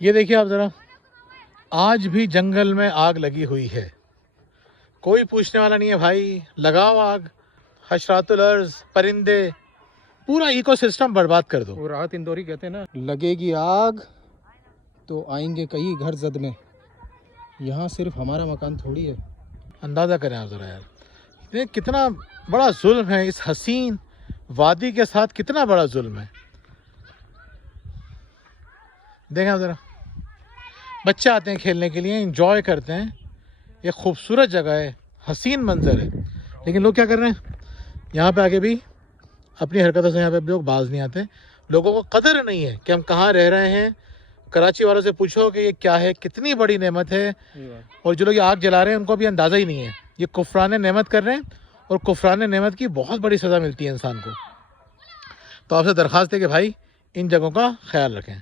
ये देखिए आप ज़रा, आज भी जंगल में आग लगी हुई है, कोई पूछने वाला नहीं है भाई, लगाओ आग। हशरातुल अर्ज़, परिंदे, पूरा इकोसिस्टम बर्बाद कर दो। वो राहत इंदौरी कहते हैं ना, लगेगी आग तो आएंगे कई घर जद में, यहाँ सिर्फ हमारा मकान थोड़ी है। अंदाज़ा करें आप ज़रा यार, ये कितना बड़ा जुल्म है इस हसीन वादी के साथ, कितना बड़ा जुल्म है। देखें आप ज़रा, बच्चे आते हैं खेलने के लिए, इंजॉय करते हैं, ये खूबसूरत जगह है, हसीन मंजर है, लेकिन लोग क्या कर रहे हैं, यहाँ पे आके भी अपनी हरकतों से यहाँ पे लोग बाज नहीं आते। लोगों को कदर नहीं है कि हम कहाँ रह रहे हैं। कराची वालों से पूछो कि ये क्या है, कितनी बड़ी नेमत है, और जो लोग ये आग जला रहे हैं उनको भी अंदाज़ा ही नहीं है, ये कुफरान नेमत कर रहे हैं, और कुफरान नेमत की बहुत बड़ी सज़ा मिलती है इंसान को। तो आपसे दरख्वास्त है कि भाई इन जगहों का ख्याल रखें।